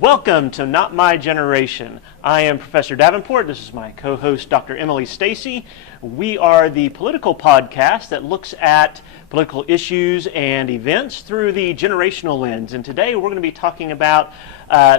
Welcome to Not My Generation. I am Professor Davenport. This is my co-host, Dr. Emily Stacey. We are the political podcast that looks at political issues and events through the generational lens. And today we're going to be talking about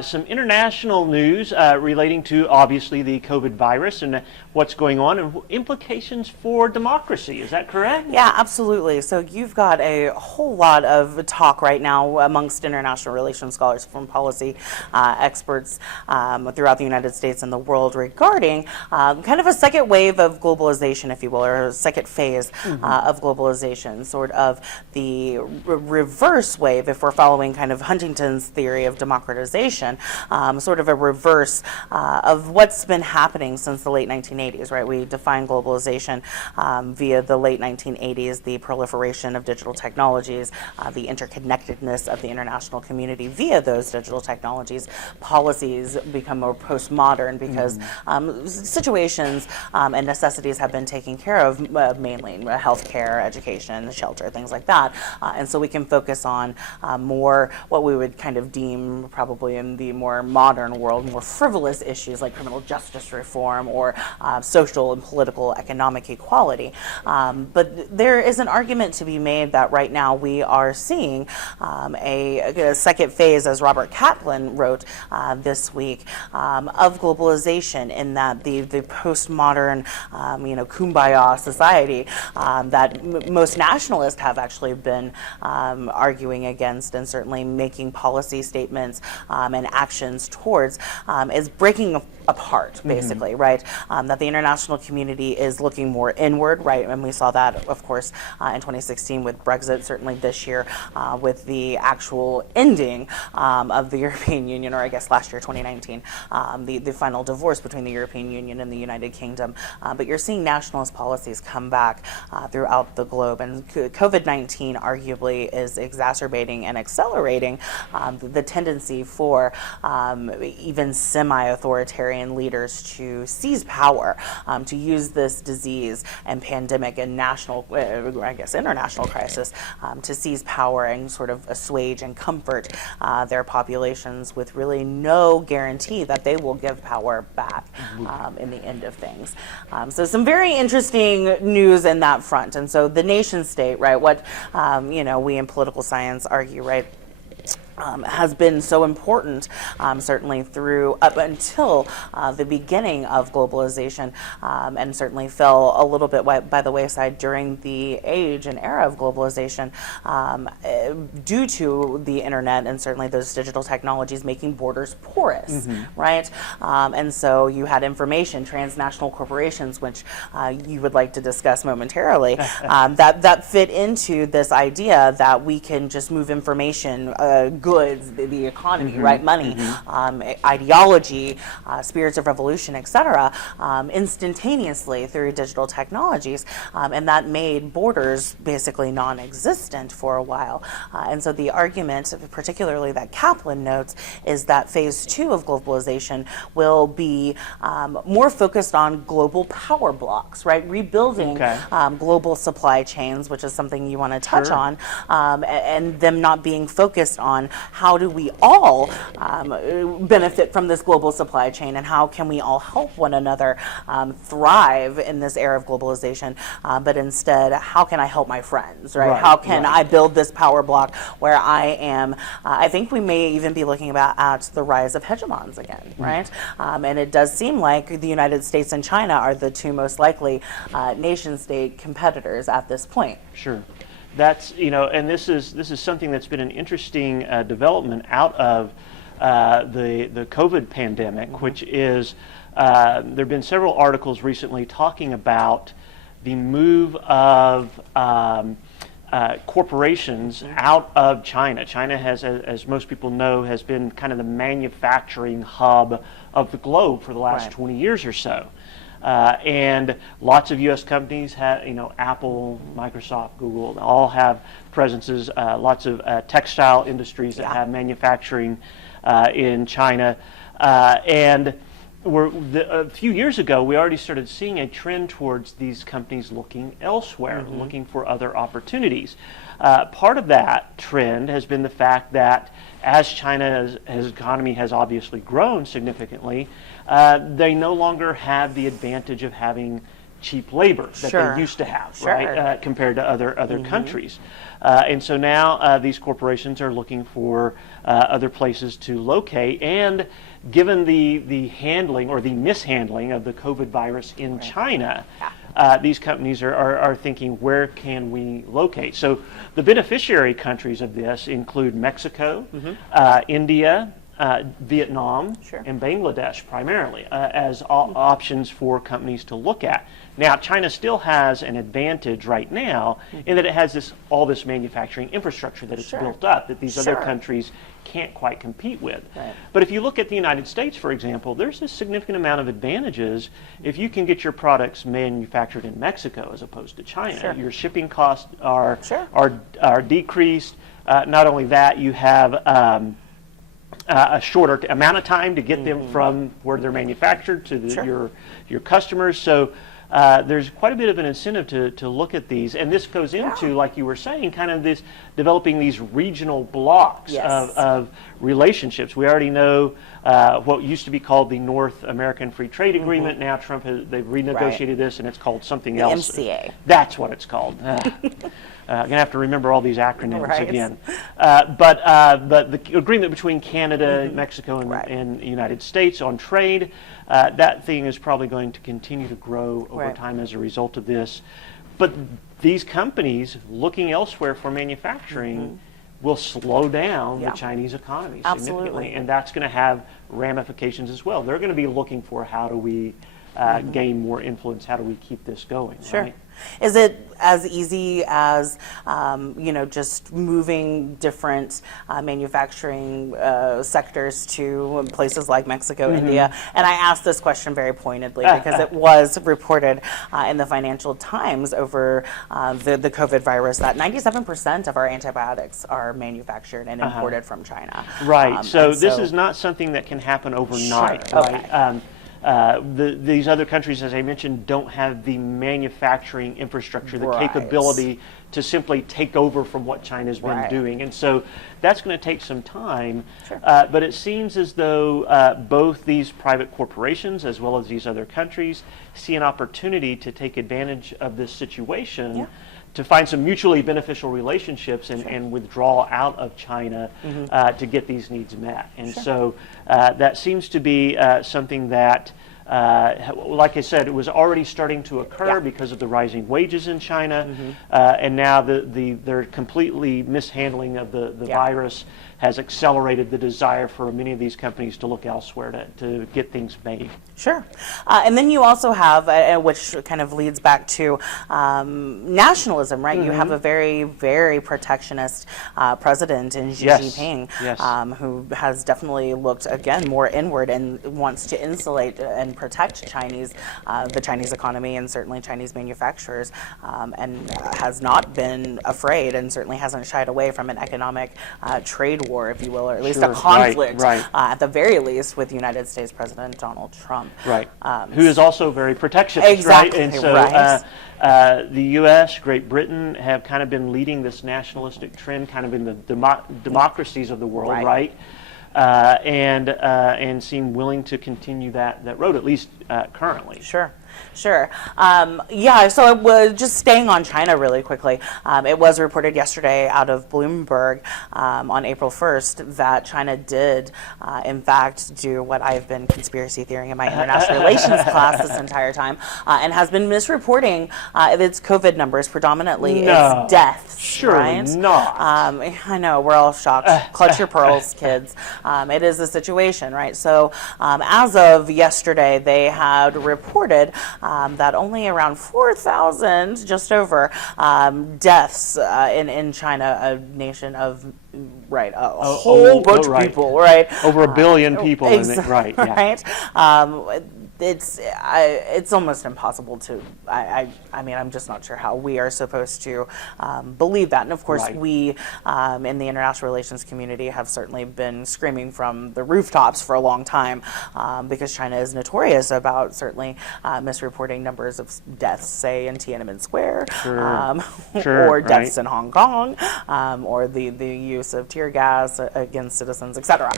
some international news relating to, obviously, the COVID virus and what's going on and implications for democracy. Is that correct? Yeah, absolutely. So you've got a whole lot of talk right now amongst international relations scholars, foreign policy experts throughout the United States and the world regarding kind of a second wave of globalization, if you will, or a second phase of globalization, sort of the reverse wave, if we're following kind of Huntington's theory of democratization, sort of a reverse of what's been happening since the late 1980s, right? We define globalization via the late 1980s, the proliferation of digital technologies, the interconnectedness of the international community via those digital technologies. Policies become more postmodern because situations and necessities have been taken care of, mainly healthcare, education, shelter, things like that. And so we can focus on more what we would kind of deem probably in the more modern world, more frivolous issues like criminal justice reform or social and political economic equality. But there is an argument to be made that right now we are seeing a second phase, as Robert Kaplan wrote this week, of globalization, in that the postmodern, kumbaya society that most nationalists have actually been arguing against and certainly making policy statements and actions towards is breaking apart, basically, right? That the international community is looking more inward, right? And we saw that, of course, in 2016 with Brexit, certainly this year with the actual ending of the European Union, or I guess last year, 2019, the final divorce between the European Union and the United Kingdom. But you're seeing nationalist policies come back throughout the globe, and COVID-19 arguably is exacerbating and accelerating the tendency for even semi-authoritarian leaders to seize power, to use this disease and pandemic and national, international crisis to seize power and sort of assuage and comfort their populations with really no guarantee that they will give power back in the end of things. So some very interesting news in that front. And so the nation state, right, what we in political science argue, right, has been so important, certainly through up until the beginning of globalization, and certainly fell a little bit by the wayside during the age and era of globalization due to the internet and certainly those digital technologies making borders porous, right? And so you had information, transnational corporations, which you would like to discuss momentarily, that fit into this idea that we can just move information, goods, the economy, right, money, ideology, spirits of revolution, etc., instantaneously through digital technologies, and that made borders basically non-existent for a while. And so the argument, particularly that Kaplan notes, is that phase 2 of globalization will be more focused on global power blocks, right, rebuilding global supply chains, which is something you want to touch on, and them not being focused on how do we all benefit from this global supply chain, and how can we all help one another thrive in this era of globalization, but instead, how can I help my friends, right? How can I build this power block where I am, I think we may even be looking at the rise of hegemons again, right? And it does seem like the United States and China are the two most likely nation-state competitors at this point. Sure. That's, and this is something that's been an interesting development out of the COVID pandemic, which is there have been several articles recently talking about the move of corporations out of China. China has, as most people know, has been kind of the manufacturing hub of the globe for the last 20 years or so. And lots of U.S. companies have, Apple, Microsoft, Google, all have presences. Lots of textile industries that have manufacturing in China, and a few years ago, we already started seeing a trend towards these companies looking elsewhere, looking for other opportunities. Part of that trend has been the fact that as China's economy has obviously grown significantly, they no longer have the advantage of having cheap labor that they used to have, right, compared to other countries. And so now these corporations are looking for other places to locate, and given the handling or the mishandling of the COVID virus in China, these companies are thinking, where can we locate? So the beneficiary countries of this include Mexico, India, Vietnam, and Bangladesh primarily as options for companies to look at. Now, China still has an advantage right now in that it has all this manufacturing infrastructure that it's built up that these other countries can't quite compete with. But if you look at the United States, for example, there's a significant amount of advantages if you can get your products manufactured in Mexico as opposed to China. Your shipping costs are decreased. Not only that, you have a shorter amount of time to get them from where they're manufactured to your customers. So there's quite a bit of an incentive to look at these, and this goes into, like you were saying, kind of this developing these regional blocks of relationships. We already know what used to be called the North American Free Trade Agreement. Now they've renegotiated this, and it's called something else. MCA. That's what it's called. I'm going to have to remember all these acronyms again. But the agreement between Canada, Mexico, and the United States on trade, that thing is probably going to continue to grow over time as a result of this. But these companies looking elsewhere for manufacturing will slow down the Chinese economy significantly, and that's going to have ramifications as well. They're going to be looking for, how do we gain more influence? How do we keep this going? Right? Is it as easy as just moving different manufacturing sectors to places like Mexico, India? And I asked this question very pointedly because it was reported in the Financial Times over the COVID virus that 97% of our antibiotics are manufactured and imported from China. Right. So this is not something that can happen overnight. Right? These other countries, as I mentioned, don't have the manufacturing infrastructure, the capability to simply take over from what China's been doing. And so that's going to take some time. But it seems as though both these private corporations as well as these other countries see an opportunity to take advantage of this situation to find some mutually beneficial relationships and withdraw out of China to get these needs met. And so that seems to be something that, like I said, it was already starting to occur because of the rising wages in China, and now their completely mishandling of the virus has accelerated the desire for many of these companies to look elsewhere to get things made. And then you also have, which kind of leads back to nationalism, right? You have a very, very protectionist president in Xi Jinping, who has definitely looked, again, more inward and wants to insulate and protect the Chinese economy and certainly Chinese manufacturers, and has not been afraid and certainly hasn't shied away from an economic trade war, if you will, or at least a conflict, at the very least, with United States President Donald Trump. Who is also very protectionist, right? And so the U.S., Great Britain have kind of been leading this nationalistic trend kind of in the democracies of the world, and seem willing to continue that road, at least currently. So it was just staying on China really quickly. It was reported yesterday out of Bloomberg on April 1st that China did, in fact, do what I've been conspiracy theorying in my international relations class this entire time, and has been misreporting its COVID numbers, predominantly its deaths. Surely not. I know, we're all shocked. Clutch your pearls, kids. It is a situation, right? So as of yesterday, they had reported that only around 4,000, just over, deaths in China, a nation of a whole bunch of people, over a billion people, it's almost impossible to. I mean, I'm just not sure how we are supposed to believe that. And of course, Right. we in the international relations community have certainly been screaming from the rooftops for a long time because China is notorious about certainly misreporting numbers of deaths, say in Tiananmen Square, Sure, or deaths right. in Hong Kong, or the use of tear gas against citizens, etc.,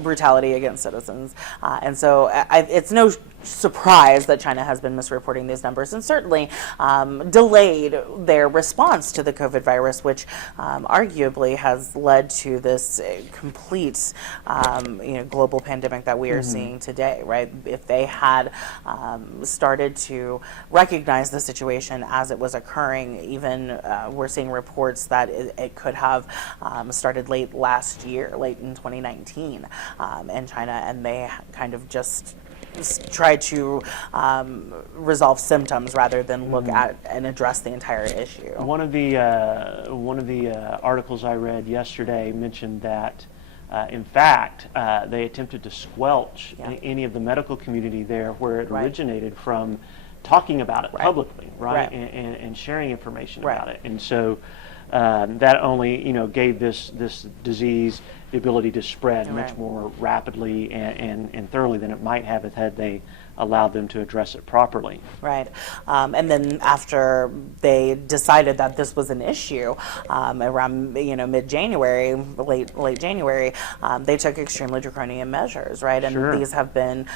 brutality against citizens, and so it's no surprise that China has been misreporting these numbers and certainly delayed their response to the COVID virus, which arguably has led to this complete global pandemic that we are seeing today, right? If they had started to recognize the situation as it was occurring, even we're seeing reports that it could have started late last year, late in 2019 in China, and they kind of just try to resolve symptoms rather than look at and address the entire issue. One of the articles I read yesterday mentioned that, in fact, they attempted to squelch any of the medical community there where it originated from talking about it publicly, right? And sharing information about it. And so that only gave this disease the ability to spread much more rapidly and thoroughly than it might have had they allowed them to address it properly. Right. And then after they decided that this was an issue around mid-January, late January, they took extremely draconian measures, right? And these have been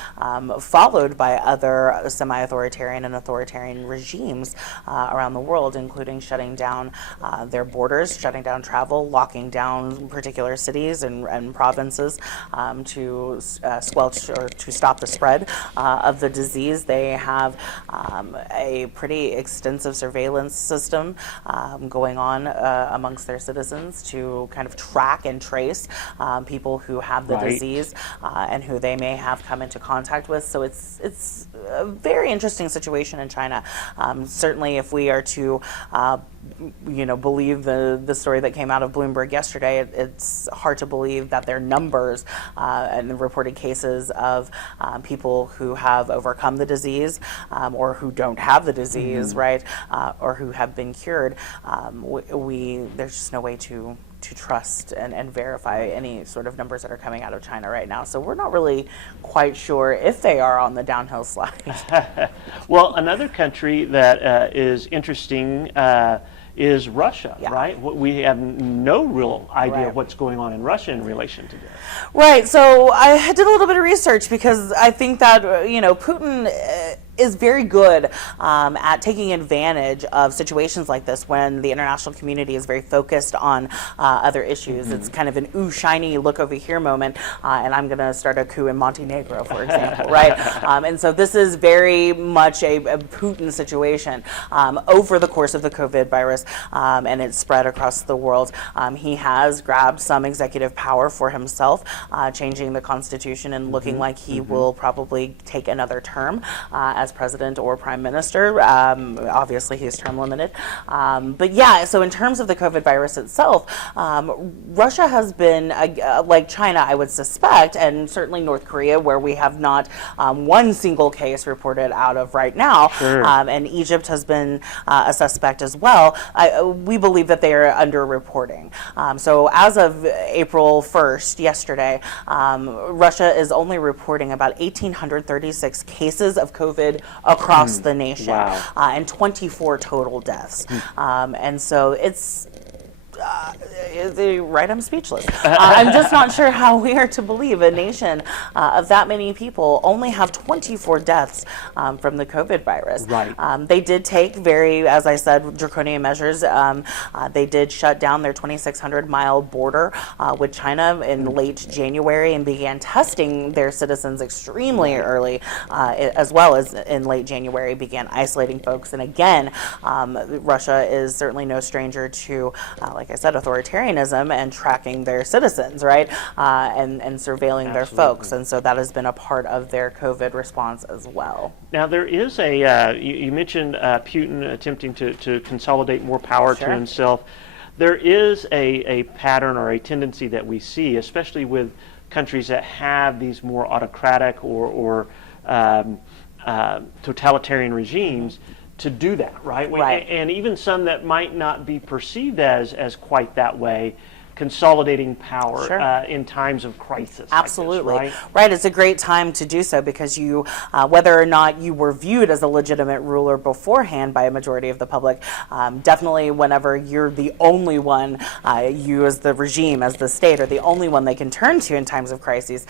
followed by other semi-authoritarian and authoritarian regimes around the world, including shutting down their borders, shutting down travel, locking down particular cities and provinces to squelch or to stop the spread of the disease. They have a pretty extensive surveillance system going on amongst their citizens to kind of track and trace people who have the disease and who they may have come into contact with. So it's a very interesting situation in China. Certainly, if we are to believe the story that came out of Bloomberg yesterday, it's hard to believe that their numbers and the reported cases of people who have overcome the disease or who don't have the disease, right, or who have been cured, there's just no way to trust and verify any sort of numbers that are coming out of China right now. So we're not really quite sure if they are on the downhill slide. Well, another country that is interesting is Russia, right? We have no real idea what's going on in Russia in relation to this. Right. So I did a little bit of research because I think that, Putin is very good at taking advantage of situations like this when the international community is very focused on other issues. It's kind of an ooh, shiny, look over here moment, and I'm going to start a coup in Montenegro, for example, right? And so this is very much a Putin situation. Over the course of the COVID virus, and it's spread across the world, he has grabbed some executive power for himself, changing the constitution and looking like he will probably take another term as president or prime minister. Obviously, he's term limited. But yeah, so in terms of the COVID virus itself, Russia has been, like China, I would suspect, and certainly North Korea, where we have not one single case reported out of right now, and Egypt has been a suspect as well. We believe that they are underreporting. So as of April 1st, yesterday, Russia is only reporting about 1,836 cases of COVID across the nation, and 24 total deaths. And so it's right, I'm speechless. I'm just not sure how we are to believe a nation of that many people only have 24 deaths from the COVID virus. Right. They did take very, as I said, draconian measures. They did shut down their 2,600-mile border with China in late January and began testing their citizens extremely early, as well as in late January began isolating folks. And again, Russia is certainly no stranger to, like I said, authoritarianism and tracking their citizens, right, and surveilling their folks. And so that has been a part of their COVID response as well. Now, there is a, you mentioned Putin attempting to consolidate more power to himself. There is a pattern or a tendency that we see, especially with countries that have these more autocratic or totalitarian regimes to do that, right? Right. And even some that might not be perceived as quite that way, consolidating power Sure. In times of crisis. Absolutely. Like this, right? Right. It's a great time to do so because you, whether or not you were viewed as a legitimate ruler beforehand by a majority of the public, definitely whenever you're the only one, you as the regime, as the state, are the only one they can turn to in times of crises,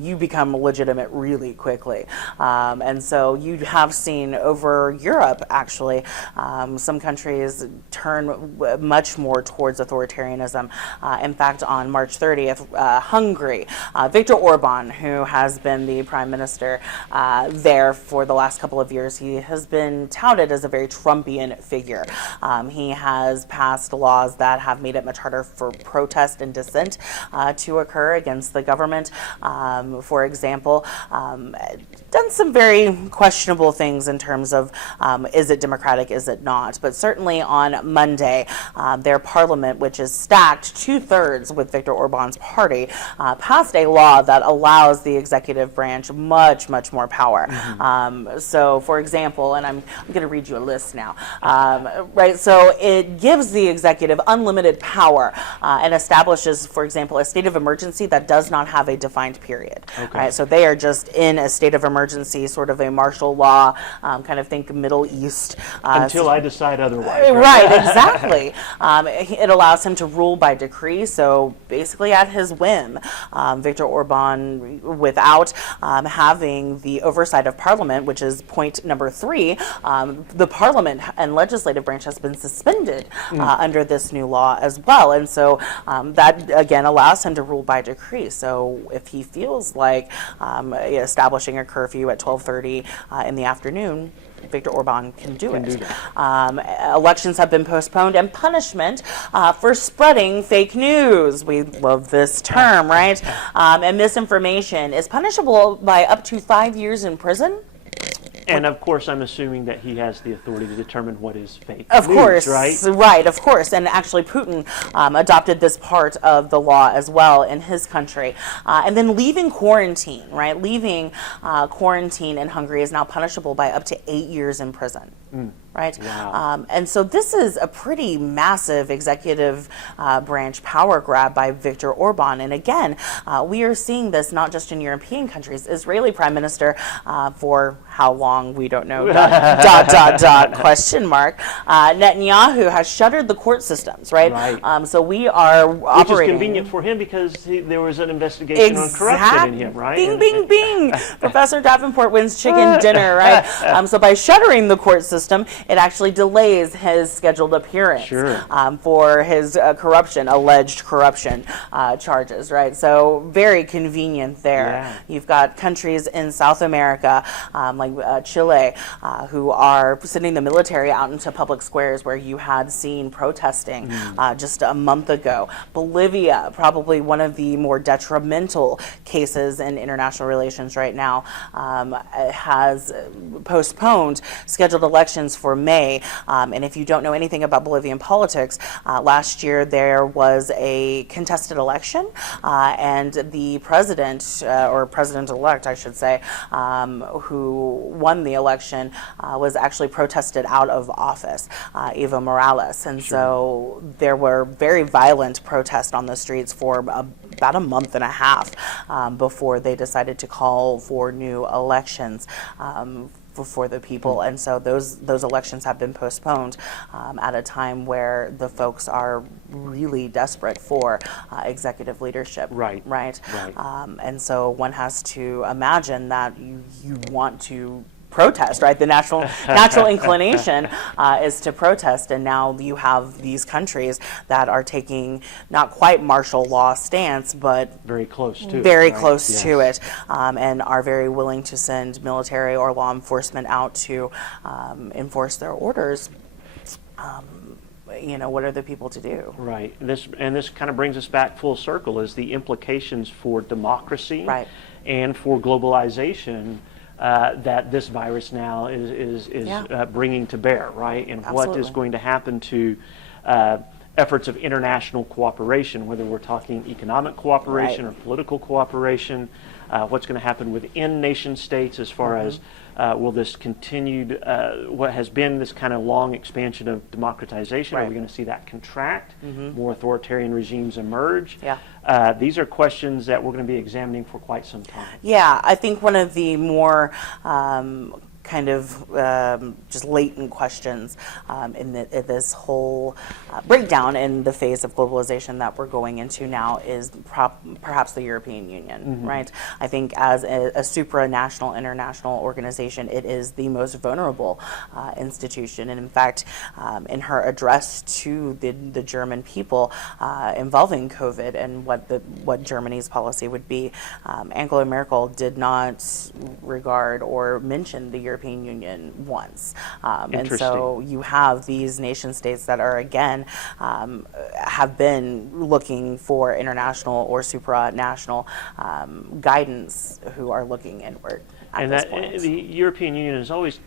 you become legitimate really quickly. And so you have seen over Europe, actually, some countries turn much more towards authoritarianism. In fact, on March 30th, Hungary, Viktor Orban, who has been the prime minister there for the last couple of years, he has been touted as a very Trumpian figure. He has passed laws that have made it much harder for protest and dissent to occur against the government. For example, done some very questionable things in terms of is it democratic, is it not? But certainly on Monday, their parliament, which is stacked 2/3 with Viktor Orban's party, passed a law that allows the executive branch much, much more power. So, for example, and I'm going to read you a list now, right? So it gives the executive unlimited power and establishes, for example, a state of emergency that does not have a defined period. Okay. Right? So they are just in a state of emergency, sort of a martial law, kind of think Middle East. Until I decide otherwise. Right, exactly. It allows him to rule by decree, so basically at his whim. Viktor Orban, without having the oversight of Parliament, which is point number 3, the Parliament and legislative branch has been suspended under this new law as well. And so that, again, allows him to rule by decree. So if he feels like establishing a curfew at 12:30 in the afternoon, Viktor Orban can do it. Elections have been postponed, and punishment for spreading fake news. We love this term, right? And misinformation is punishable by up to 5 years in prison. And of course, I'm assuming that he has the authority to determine what is fake Of news, course, right? of course. And actually, Putin adopted this part of the law as well in his country. And then leaving quarantine, right? Leaving quarantine in Hungary is now punishable by up to 8 years in prison. Right? Wow. And so this is a pretty massive executive branch power grab by Viktor Orban. And again, we are seeing this not just in European countries. Israeli Prime Minister, for how long, we don't know, question mark. Netanyahu has shuttered the court systems, right? So we are operating. Which is convenient for him because there was an investigation on corruption in him, right? Bing, bing, bing. Professor Davenport wins chicken dinner, right? So by shuttering the court system, it actually delays his scheduled appearance for his alleged corruption charges, right? So very convenient there. Yeah. You've got countries in South America, like Chile, who are sending the military out into public squares where you had seen protesting just a month ago. Bolivia, probably one of the more detrimental cases in international relations right now, has postponed scheduled elections for May. And if you don't know anything about Bolivian politics, last year there was a contested election, and the president, or president-elect, I should say, who won the election was actually protested out of office, Evo Morales. And so there were very violent protests on the streets for about a month and a half before they decided to call for new elections for the people. And so those elections have been postponed at a time where the folks are really desperate for executive leadership. Right. And so one has to imagine that you want to protest, right? The natural inclination is to protest, and now you have these countries that are taking not quite martial law stance, but very close to it, and are very willing to send military or law enforcement out to enforce their orders. What are the people to do? Right. This kind of brings us back full circle, is the implications for democracy and for globalization that this virus now is bringing to bear, right? And what is going to happen to efforts of international cooperation, whether we're talking economic cooperation Right. or political cooperation, what's going to happen within nation states as far as will this continued, what has been this kind of long expansion of democratization, are Right. we going to see that contract, more authoritarian regimes emerge? Yeah. These are questions that we're going to be examining for quite some time. Yeah, I think one of the more kind of just latent questions in this whole breakdown in the phase of globalization that we're going into now is perhaps the European Union, right? I think as a supranational international organization, it is the most vulnerable institution. And in fact, in her address to the German people involving COVID and what Germany's policy would be, Angela Merkel did not regard or mention the European Union once. And so you have these nation states that are, again, have been looking for international or supranational guidance who are looking inward at And this that point. the European Union has always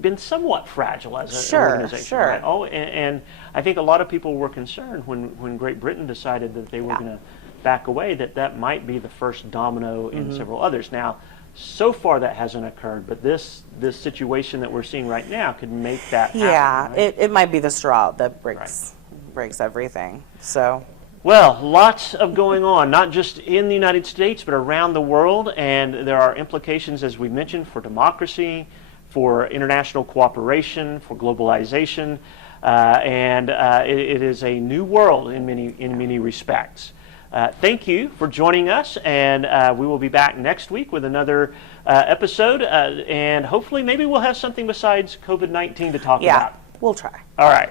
been somewhat fragile as an Sure, organization. sure. Right? Oh, and I think a lot of people were concerned when Great Britain decided that they were Yeah. going to back away, that might be the first domino in several others. Now, so far that hasn't occurred, but this situation that we're seeing right now could make that happen. Yeah, Right? it might be the straw that breaks everything. So. Well, lots of going on, not just in the United States, but around the world, and there are implications, as we mentioned, for democracy, for international cooperation, for globalization, and it is a new world in many respects. Thank you for joining us, and we will be back next week with another episode, and hopefully maybe we'll have something besides COVID-19 to talk about. We'll try. All right.